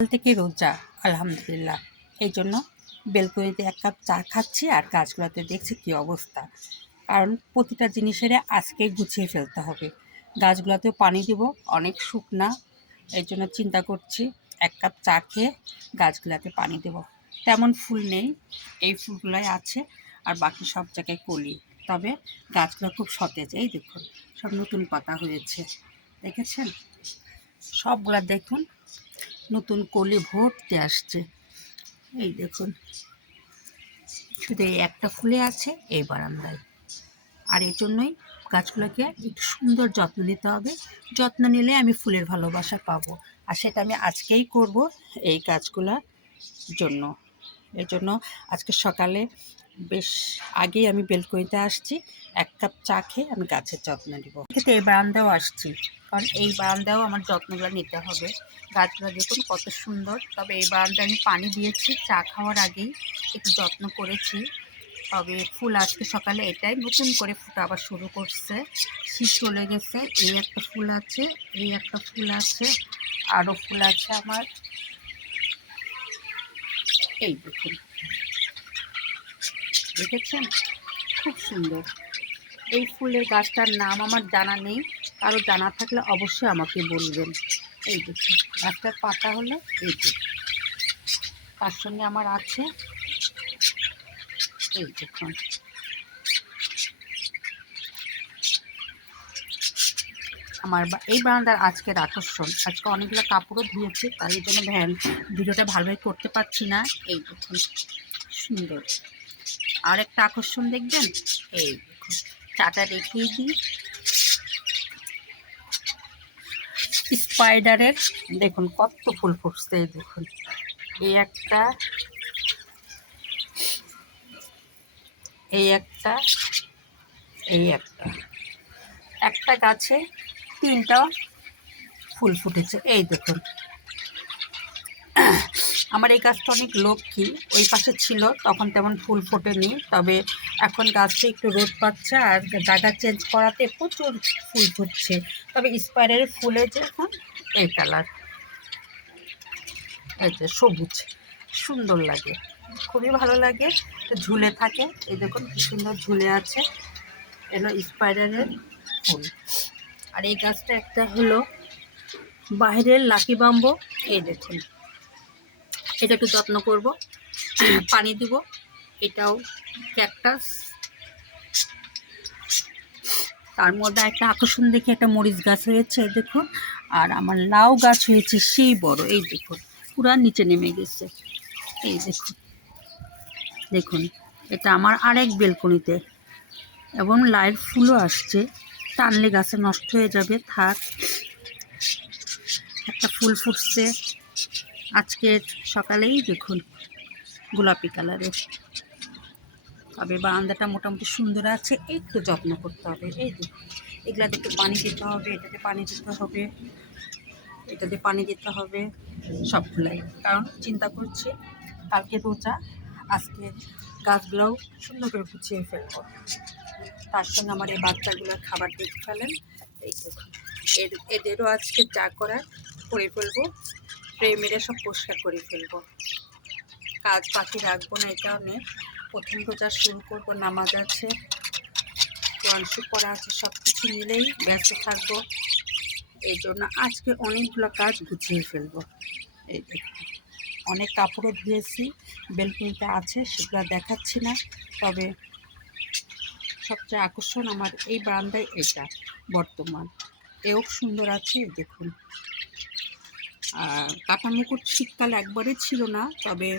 কাল থেকে রোজা আলহামদুলিল্লাহ। এই জন্য বেলকনিতে এক কাপ চা খাচ্ছি আর গাছগুলোতে দেখছি কী অবস্থা। কারণ প্রতিটা জিনিসের আজকেই গুছিয়ে ফেলতে হবে। গাছগুলোতেও পানি দেব, অনেক শুকনা, এই জন্য চিন্তা করছি এক কাপ চা খেয়ে গাছগুলোতে পানি দেব। তেমন ফুল নেই, এই ফুলগুলোই আছে আর বাকি সব জায়গায় কলি। তবে গাছগুলো খুব সতেজ, এই দেখুন সব নতুন পাতা হয়েছে, দেখেছেন? সবগুলা দেখুন নতুন কলি ভর্তি আসছে, এই দেখুন। শুধু এই একটা ফুলে আছে এই বারান্দায়। আর এই জন্যই গাছগুলোকে একটু সুন্দর যত্ন নিতে হবে। যত্ন নিলে আমি ফুলের ভালোবাসা পাবো, আর সেটা আমি আজকেই করব এই গাছগুলোর জন্য। এর জন্য আজকে সকালে বেশ আগেই আমি বেলকনিতে আসছি, এক কাপ চা খেয়ে আমি গাছের যত্ন নিব। কিন্তু এই বারান্দাও আসছি, কারণ এই বারান্দাও আমার যত্নগুলো নিতে হবে। গাছগুলো দেখুন কত সুন্দর। তবে এই বারান্দায় আমি পানি দিয়েছি চা খাওয়ার আগেই, একটু যত্ন করেছি। তবে ফুল আজকে সকালে এটাই নতুন করে ফুটা আবার শুরু করছে। শীত চলে গেছে। এই একটা ফুল আছে, এই একটা ফুল আছে, আরও ফুল আছে আমার, এই দেখুন, দেখেছেন? খুব সুন্দর। এই ফুলের গাছটার নাম আমার জানা নেই, কারো জানা থাকলে অবশ্যই আমাকে বলবেন। এই দেখুন গাছটার পাতা হলো এই যে, তার সঙ্গে আমার আছে, এই দেখুন। আমার এই বারান্দার আজকের আকর্ষণ। আজকে অনেকগুলো কাপড়ও ধুয়েছি, তাই জন্য ভিডিওটা ভালোই করতে পারছি না। এই দেখুন সুন্দর। আর একটা আকর্ষণ দেখবেন, এই দেখুন, চাটা রেখেই দিই। স্পাইডারের দেখুন কত ফুল ফুটছে, এই দেখুন। এই একটা, এই একটা, এই একটা, একটা গাছে তিনটা ফুল ফুটেছে, এই দেখুন। আমার এই গাছটা অনেক লক্ষ্মী, ওই পাশে ছিল তখন তেমন ফুল ফোটেনি। তবে এখন গাছটা একটু রোদ পাচ্ছে আর জায়গা চেঞ্জ করাতে প্রচুর ফুল ফুটছে। তবে স্পাইডারের ফুলের যে এখন এই কালার, এই যে সবুজ, সুন্দর লাগে, খুবই ভালো লাগে। ঝুলে থাকে, এই দেখুন কি সুন্দর ঝুলে আছে। এলো স্পাইডারের ফুল। আর এই গাছটা একটা হলো বাইরের লাকি বাম্বো, এই দেখুন। এটা একটু যত্ন করব, পানি দিব। এটাও ক্যাকটাস। তার মধ্যে একটা আকর্ষণ দেখে একটা মরিচ গাছ হয়েছে, দেখুন। আর আমার লাউ গাছ হয়েছে সেই বড়, এই দেখুন পুরা নিচে নেমে গেছে, এই দেখুন। দেখুন এটা আমার আরেক বেলকনিতে, এবং লাইট ফুলও আসছে। টানলে গাছে নষ্ট হয়ে যাবে, থাক। একটা ফুল ফুটছে আজকে সকালেই, দেখুন গোলাপি কালারের। তবে বারান্দাটা মোটামুটি সুন্দর আছে, একটু যত্ন করতে হবে। এই দেখুন এগুলাতে একটু পানি দিতে হবে, এটাতে পানি দিতে হবে, এটাতে পানি দিতে হবে, সবগুলাই। কারণ চিন্তা করছি কালকে রোজা, আজকে গাছগুলোও সুন্দর করে গুছিয়ে ফেলবো। তার সঙ্গে আমার এই বাচ্চাগুলোর খাবার দেখে ফেলেন, এই দেখুন। এদেরও আজকে চা করে ফেলবো, স্প্রে মেরে সব পরিষ্কার করে ফেলবো। কাজ বাকি রাখবো না, এই কারণে প্রথম রোজা শুরু করবো। নামাজ আছে, মাংস পড়া আছে, সব কিছু মিলেই ব্যস্ত থাকবো। এই জন্য আজকে অনেকগুলো কাজ গুছিয়ে ফেলবো। এই দেখুন অনেক কাপড়ও ধুয়েছি, বেলকনিতে আছে, সেগুলো দেখাচ্ছি না। তবে সবচেয়ে আকর্ষণ আমার এই বারান্দায় এটা বর্তমান, এও সুন্দর আছে, দেখুন। আর কাঁটা মুকুট শীতকালে একবারে ছিল না, তবে